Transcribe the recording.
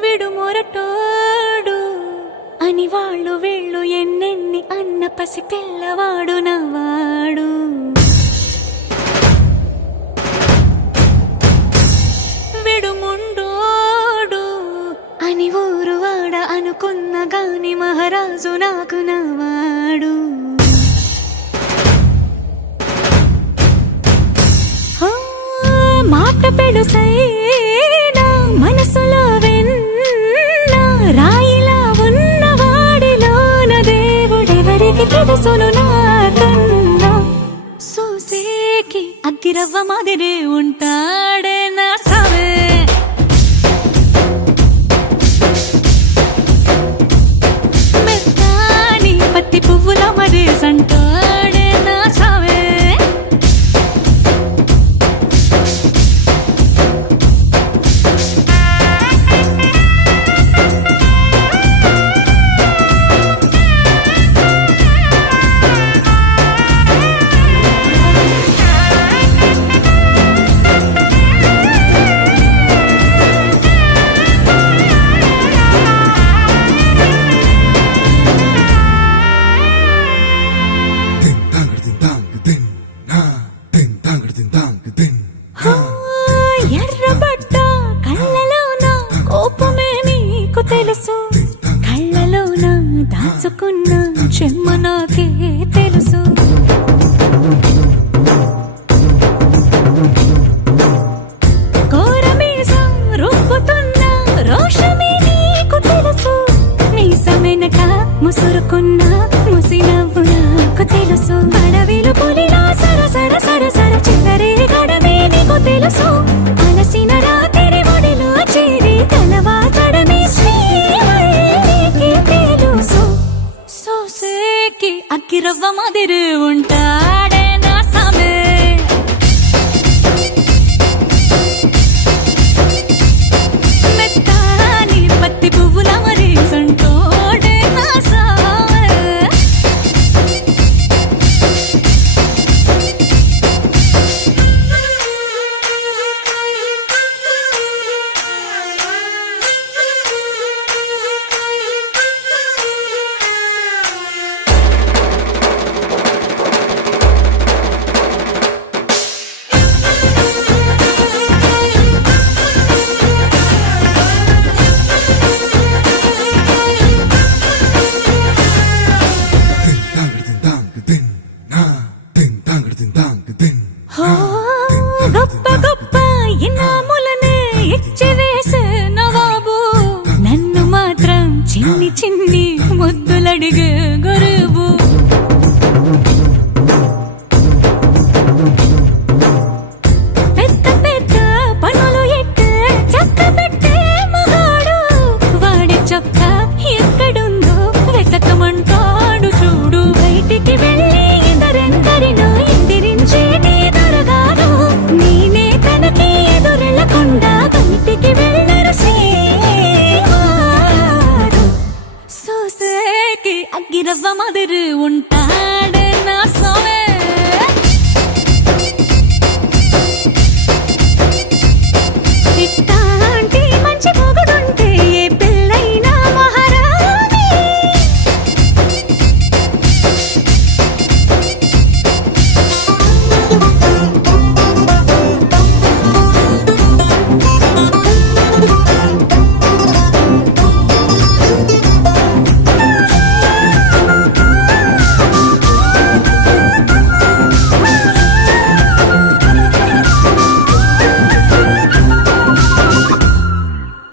విడు మొరటోడు అని వాళ్ళు వీళ్ళు ఎన్నెన్ని అన్న పసి పిల్లవాడు నవాడు. విడు ముండోడు అని ఊరు వాడ అనుకున్న గాని మహారాజు నాకు నవాడు. మాట పెడుసైనా మనసులో వెన్న రాయిలా ఉన్నవాడిలోన దేవుడెవరికి తెలుసును నాకన్నా. సూసేకి అగ్గిరవ్వ మాదిరే ఉంటాడే నా సావే. మెత్తాని పత్తి పువ్వుల మరేసంటాడే నా సావే. ఎర్రబడ్డ కళ్ళలోన కోపమే నీకు తెలుసు, కళ్ళలోన దాచుకున్న చెమ్మ నాకే తెలుసు. కోరమీసం రుబ్బుతున్న రోషమే నీకు తెలుసు, మీసమెనక ముసురుకున్న ముసినవ్వు నాకు తెలుసు. అడవిలు పులిలా సరసర సరసర చివరే గడమే నీకు తెలుసు. అలసిన రాత్రి ఒడిలో చేరి తలవాచడమే శ్రీవల్లికి తెలుసు. సోసేకి అగ్గిరవ్వ మాదిరి ఉంటాడే నా సామే. మెత్తాని పత్తి పువ్వుల మరేసంటోడే నా సామే. గొప్ప గొప్ప ఇనాములనే ఇచ్చి వేసే నవాబు నన్ను మాత్రం చిన్ని చిన్ని ముద్దులడిగే